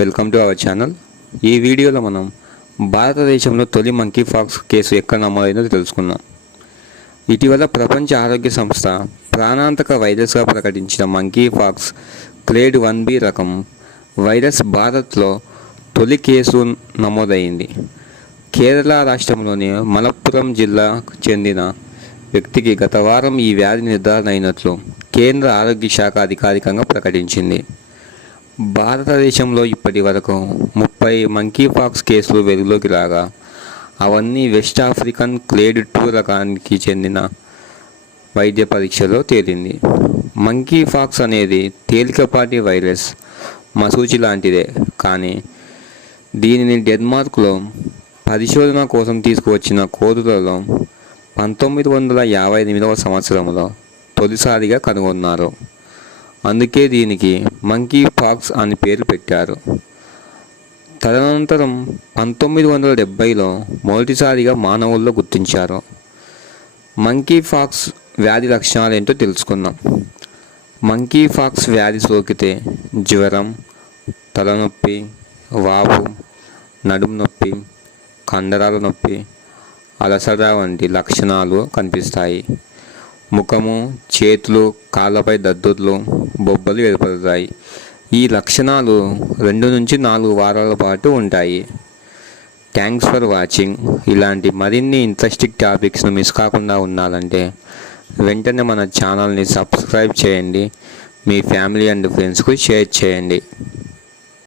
Welcome to our channel ఈ వీడియోలో మనం భారతదేశంలో తొలి మంకీ ఫాక్స్ కేసు ఎక్కడ నమోదైందో తెలుసుకుందాం. ఇటీవల ప్రపంచ ఆరోగ్య సంస్థ ప్రాణాంతక వైరస్గా ప్రకటించిన monkeypox grade one B రకం వైరస్ భారత్లో తొలి కేసు నమోదైంది. కేరళ రాష్ట్రంలోని మలప్పురం జిల్లాకు చెందిన వ్యక్తికి గత వారం ఈ వ్యాధి నిర్ధారణ అయినట్లు కేంద్ర ఆరోగ్య శాఖ అధికారికంగా ప్రకటించింది. భారతదేశంలో ఇప్పటి వరకు ముప్పై మంకీ ఫాక్స్ కేసులు వెలుగులోకి రాగా అవన్నీ వెస్ట్ ఆఫ్రికన్ క్లేడ్ టూ రకానికి చెందిన వైద్య పరీక్షలో తేలింది. మంకీ ఫాక్స్ అనేది తేలికపాటి వైరస్ మసూచి లాంటిదే. కానీ దీనిని డెన్మార్క్లో పరిశోధన కోసం తీసుకువచ్చిన కోరులలో పంతొమ్మిది వందల యాభై ఎనిమిదవ సంవత్సరంలో తొలిసారిగా కనుగొన్నారు. అందుకే దీనికి మంకీ పాక్స్ అని పేరు పెట్టారు. తదనంతరం పంతొమ్మిది వందల డెబ్భైలో మొదటిసారిగా మానవుల్లో గుర్తించారు. మంకీ ఫాక్స్ వ్యాధి లక్షణాలు ఏంటో తెలుసుకుందాం. మంకీ ఫాక్స్ వ్యాధి సోకితే జ్వరం తలనొప్పి వాపు నడుము నొప్పి కండరాల నొప్పి అలసట వంటి లక్షణాలు కనిపిస్తాయి. ముఖము చేతులు కాళ్ళపై దద్దుర్లు బొబ్బలు ఏర్పడతాయి. ఈ లక్షణాలు రెండు నుంచి నాలుగు వారాల పాటు ఉంటాయి. థ్యాంక్స్ ఫర్ వాచింగ్ ఇలాంటి మరిన్ని ఇంట్రెస్టింగ్ టాపిక్స్ను మిస్ కాకుండా ఉండాలంటే వెంటనే మన ఛానల్ని సబ్స్క్రైబ్ చేయండి. మీ ఫ్యామిలీ అండ్ ఫ్రెండ్స్కు షేర్ చేయండి.